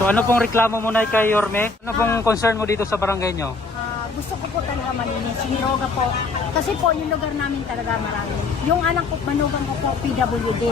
So ano pong reklamo mo na kay Yorme? Ano pong concern mo dito sa barangay nyo? Gusto ko po talaga malinis. Yung droga po. Kasi po yung lugar namin talaga marami. Yung anak ko, manugang ko po, PWD.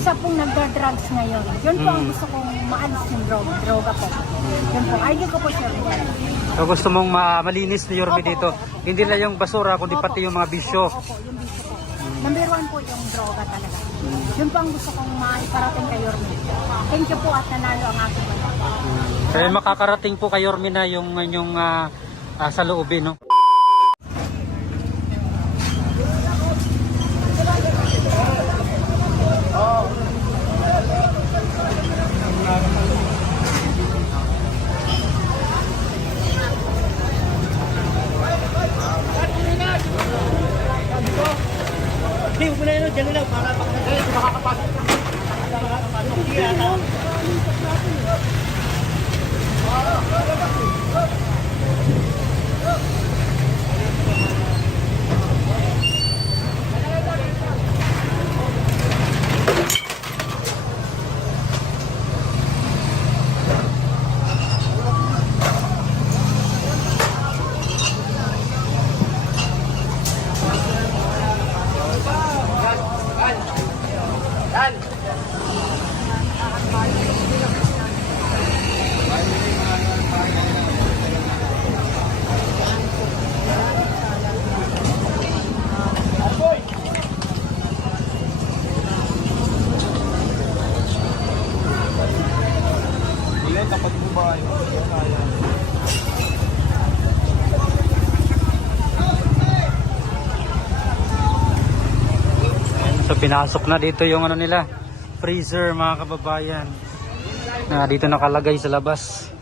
Isa pong nagda-drugs ngayon. Yun po ang gusto kong maalis yung droga po. Yun po. Idol ko po siya. So gusto mong malinis ni Yorme dito? Hindi lang yung basura, kundi pati yung mga bisyo. Opo, yung bisyo po. Number 1 po yung droga talaga. Yun po ang gusto kong maiparating kay Yorme. Thank you po at nanalo ang aking manok. Kaya makakarating po kay Yorme na yung sa loobin, no? Hindi, huwag mo na yun, dyan na lang, para makakapasok. So pinasok na dito yung ano nila, freezer mga kababayan. Na dito nakalagay sa labas.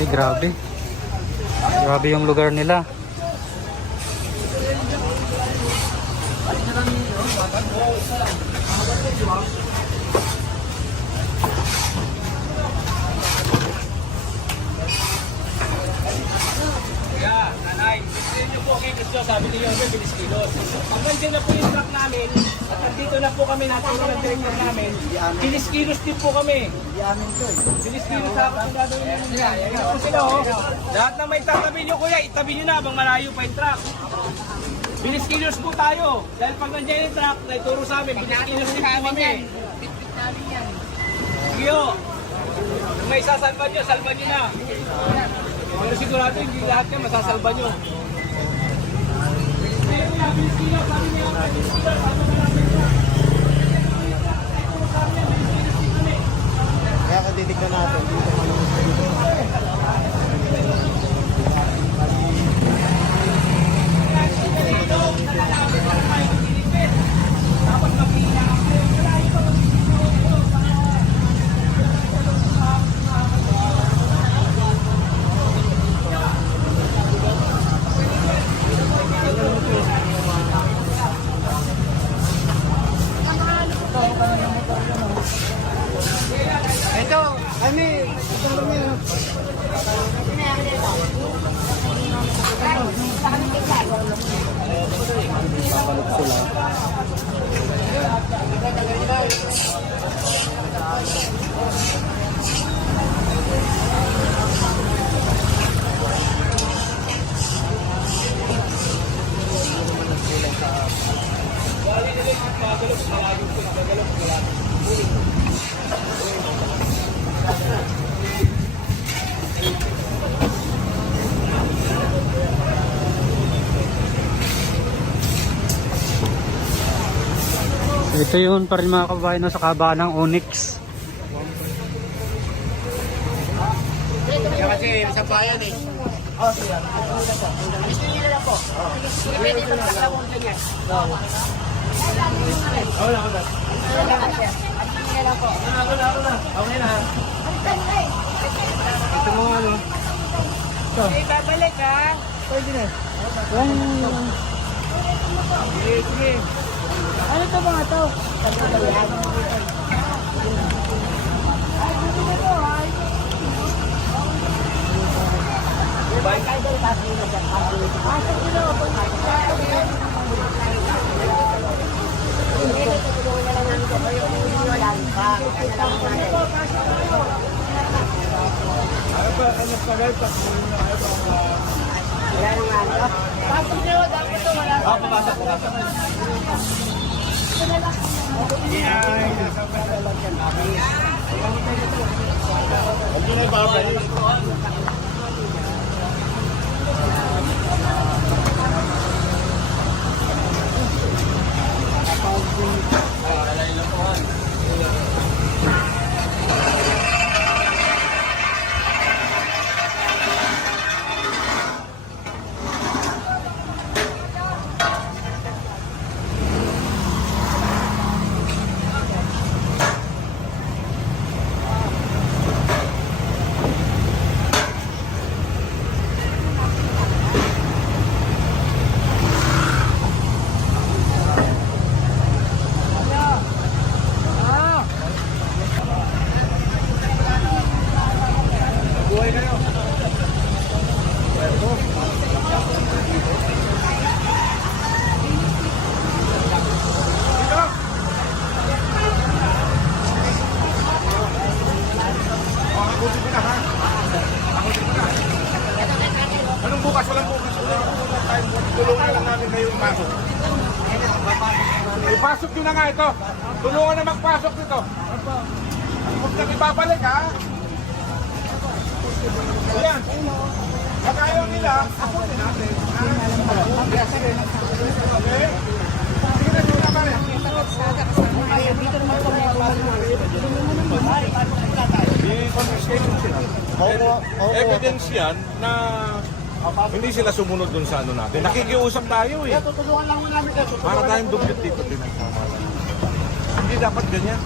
Ay, grabe. Grabe yung lugar nila. Kaya, nanay, gusto nyo po kay Kristo, sabi niyo yung bilis kilos. Pag nandiyan na po yung truck namin, at nandito na po kami, natulong ng director namin, bilis kilos din po kami. Bilis kilos dapat ang gagawin namin. Yan po sila, oh. Lahat na may tatabi nyo, kuya, itabi nyo na habang malayo pa yung truck. Bilis kilos po tayo. Dahil pag nandiyan yung truck, naituro sa amin, bilis kilos din po kami. Sige, oh. Kung may sasalba nyo, salba nyo na. Pero sigurado hindi lahat yan masasalba nyo. Kaya katitignan natin dito ito, ano itong rumi, ano? Ito yun pa rin mga kababayan sa kabaan ng Onyx. Kaya kasi sa bayan eh. Oh, siya. Gusto niyo na lang po. Pwede ito sa lang ganyan. Okay na. Ito mo ano. Babalik ha. Pwede na. Sige. Ano to mga to? Anong bukas? Walang bukas. Tulungan na lang namin kayo ipasok. Ipasok nyo na nga ito. Tulungan na magpasok nito. Huwag na ibabalik ha. Ayan. Pag ayaw nila, apunin natin. Okay? Sige na, sige na pare. I-confiscate sila. Evidence yan na hindi sila sumunod dun sa ano natin. Nakikiusap tayo eh. Para tayong dugyot dito. Hindi dapat ganyan.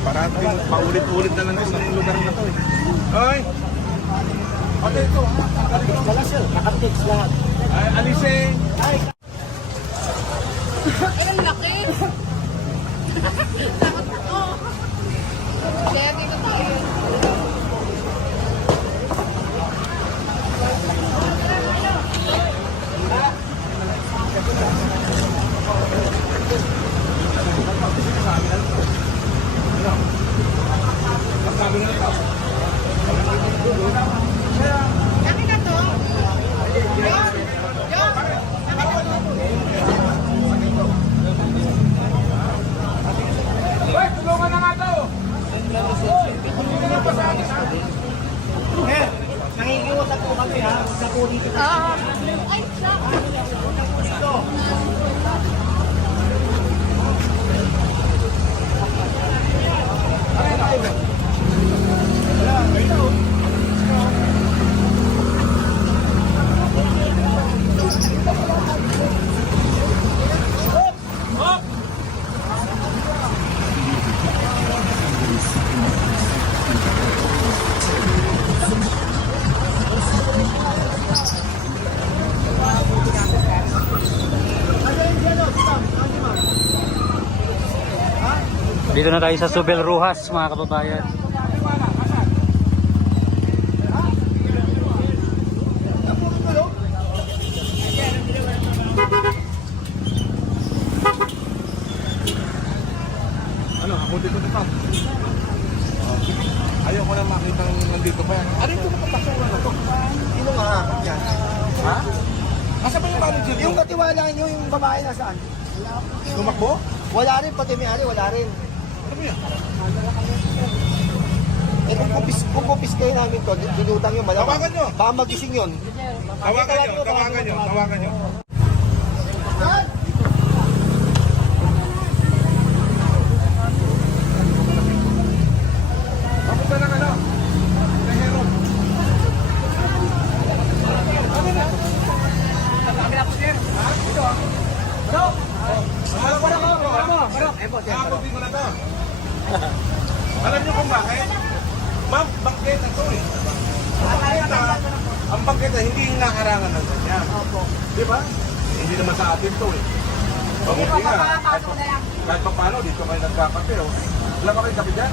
Parating paulit-ulit na lang sa lugar na to eh. Ay! Okay, ito. Wala sir, nakatiks lahat. Ay, alisin! Ay, ang laki. Takot ako. Kaya dito tayo. Laki na to. Hoy, tulungan na nga to! Hindi na pa sa akin ha? Nangikiusap po kami ha. Sa po dito. Ay, Dito na tayo sa Subel Ruhas, mga kababayan. Ano, ako dito pa. Ayaw ko na makita nandito pa yan. Ano yung pinapapasuran na to? Sino nga yan? Ha? Asa ba yung manager Yung katiwala nyo, yung babae nasaan? Tumakbo? Wala rin, pati may-ari, wala rin. Ano ba yan? Eh kung pupiskay namin to, dinutang yung malamang. Tawagan nyo. Baka magising yun. Tawagan nyo. Papunta ng ano? Sa Heron. Ano na? Sabi na po sir. Ha? Ito ah. Ano? Wala ko na ko. Nakapunti ko na to. Alam niyo kung bakit? Ma'am, bangketa to eh. Ang bangketa, hindi yung nakarangan ng ganyan. Di ba? Hindi naman sa atin to eh. Mabuti nga. Kahit pa paano, dito kayo nagkakape oh. Wala ba kayo kape dyan?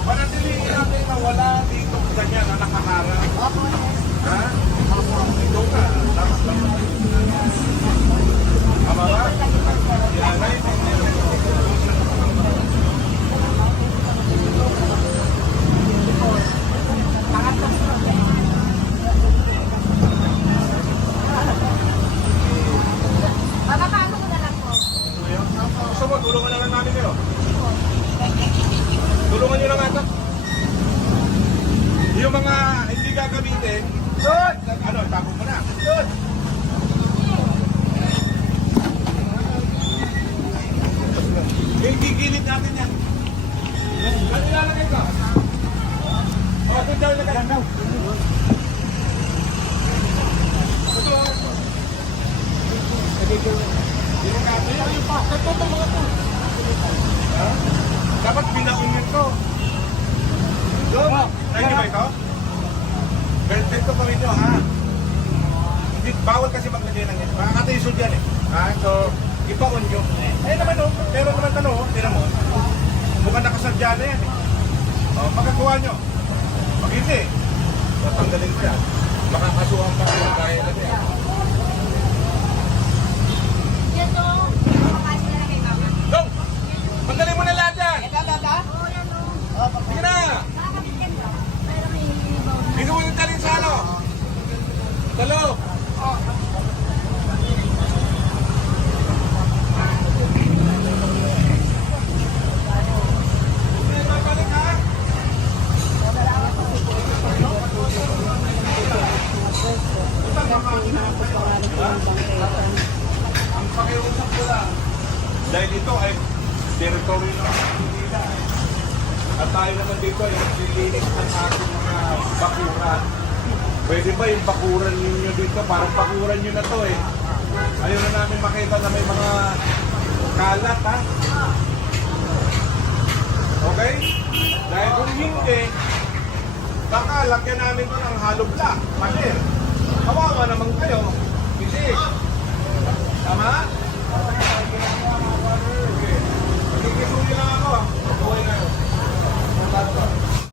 Panatiliin natin na wala dito ganyan na nakaharang. Ha? Ito ka. Dapat lang. Tama ba? Yan na yun. Gusto mo, tulungan naman namin kayo. Tulungan nyo lang ata. Yung mga hindi gagamitin, ano, tapos mo na. Gigilid natin yan. Ano ilalagay ka? O, ito daw ilagay. Dapat binaon nyo ito. Doon. Nandiyo ba ito? Ganito pa rin nyo, ha? Hindi, bawal kasi maglagay ng yan. Makakataysod yan eh. Ha? So, ipaon nyo. Eh naman o, pero naman tanong, tinan mo. Mukhang nakasadya na yan eh. O, pagkakuha nyo. Pag hindi, tatanggalin ko yan. Makakasuhan pa kayo dahil na yan. Dong! Pagdalin mo na lahat yan! Sige na! Dito mo yung talin sa ano? Talo! Ang pakiusap ko lang, dahil ito ay territory ng Pilipinas. At tayo naman dito ay naglilinis ng ating mga bakuran. Pwede ba yung bakuran ninyo dito? Parang bakuran nyo na to eh. Ayaw na namin makita na may mga kalat ha. Okay? Dahil kung hindi, baka lagyan namin ito ng hollow block. Palir. Kawawa naman kayo. Hindi. Tama? Okay. Magkikisunin lang ako. Buhay na yun.